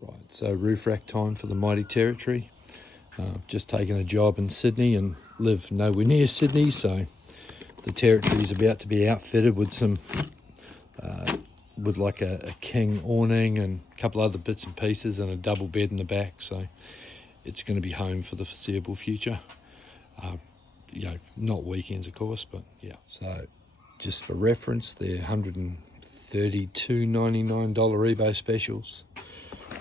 Right, so roof rack time for the mighty territory. Just taken a job in Sydney and live nowhere near Sydney, so the territory is about to be outfitted with some, with like a king awning and a couple other bits and pieces and a double bed in the back. So it's going to be home for the foreseeable future. You know, not weekends of course, but yeah. So just for reference, they're $132.99 eBay specials.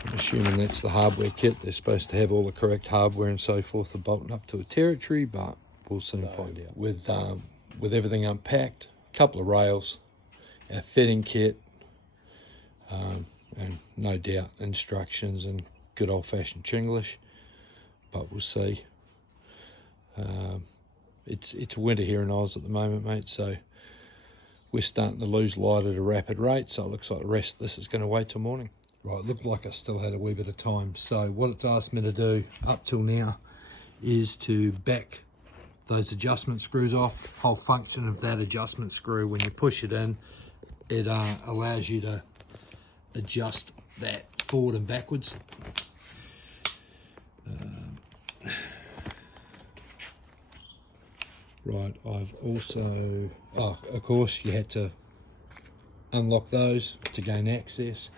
I'm assuming that's the hardware kit. They're supposed to have all the correct hardware and so forth for bolting up to a territory, but we'll soon find out. With everything unpacked, a couple of rails, our fitting kit, and no doubt instructions and good old-fashioned Chinglish, but we'll see. It's winter here in Oz at the moment, mate, so we're starting to lose light at a rapid rate, so it looks like the rest of this is going to wait till morning. Right, looked like I still had a wee bit of time. So what it's asked me to do up till now is to back those adjustment screws off. The whole function of that adjustment screw, when you push it in, it allows you to adjust that forward and backwards. Right, I've also, of course, you had to unlock those to gain access.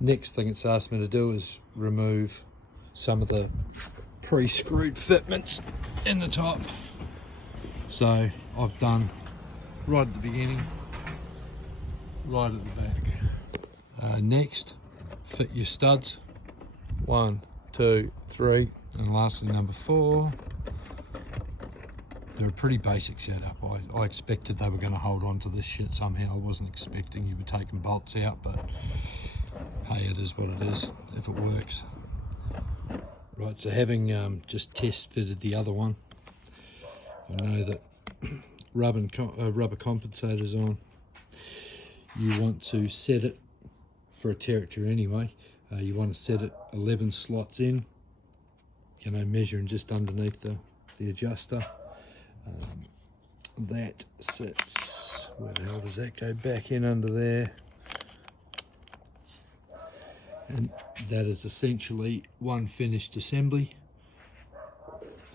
Next thing it's asked me to do is remove some of the pre-screwed fitments in the top. So I've done right at the beginning, right at the back. Next, fit your studs. 1, 2, 3, and lastly number 4. They're a pretty basic setup. I expected they were going to hold on to this shit somehow. I wasn't expecting you were taking bolts out, but hey, it is what it is, if it works. Right, so having just test fitted the other one, I know that rubber compensators on, you want to set it for a territory anyway. You want to set it 11 slots in, you know, measuring just underneath the adjuster. That sits, where the hell does that go? Back in under there. And that is essentially one finished assembly.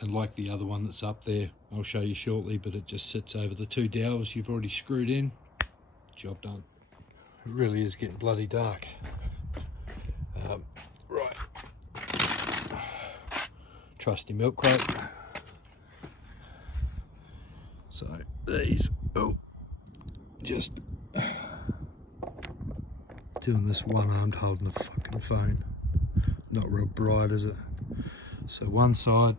And like the other one that's up there, I'll show you shortly, but it just sits over the 2 dowels you've already screwed in. Job done. It really is getting bloody dark. Right. Trusty milk crate. So these, just doing this one-armed holding a fucking phone. Not real bright, is it? So one side.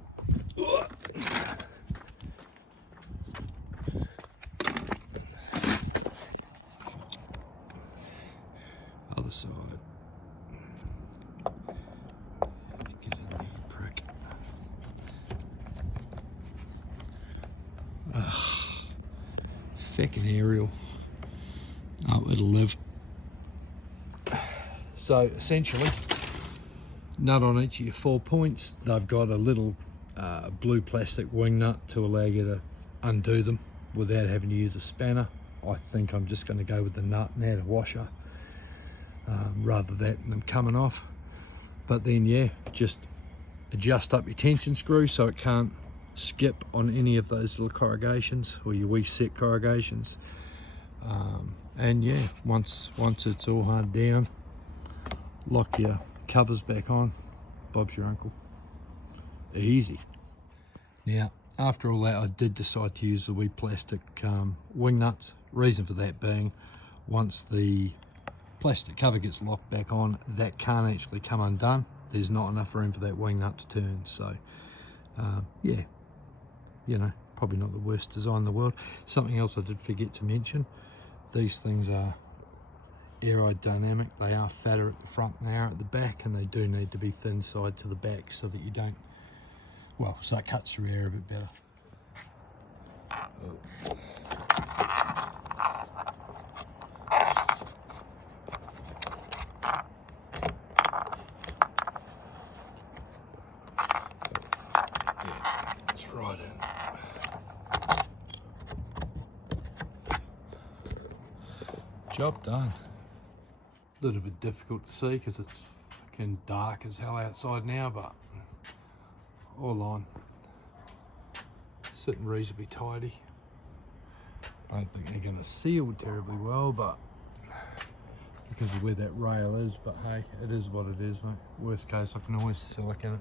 Other side. Get in there, you prick. Fucking aerial. Oh, it'll live. So essentially, nut on each of your 4 points. They've got a little blue plastic wing nut to allow you to undo them without having to use a spanner. I think I'm just going to go with the nut and add a washer rather than them coming off. But then yeah, just adjust up your tension screw so it can't skip on any of those little corrugations or your wee set corrugations. And yeah, once it's all hard down, lock your covers back on. Bob's your uncle. Easy. Now, after all that, I did decide to use the wee plastic wing nuts. Reason for that being, once the plastic cover gets locked back on, that can't actually come undone. There's not enough room for that wing nut to turn. So, yeah, you know, probably not the worst design in the world. Something else I did forget to mention, these things are aerodynamic. They are fatter at the front than they are at the back, and they do need to be thin side to the back so that you don't, well, so it cuts through air a bit better. Yeah, it's right in. Job done. A little bit difficult to see because it's Fucking dark as hell outside now, but all on. Sitting reasonably tidy. I don't think they're going to seal terribly well, but because of where that rail is, but hey, it is what it is, mate. Worst case, I can always silicone it.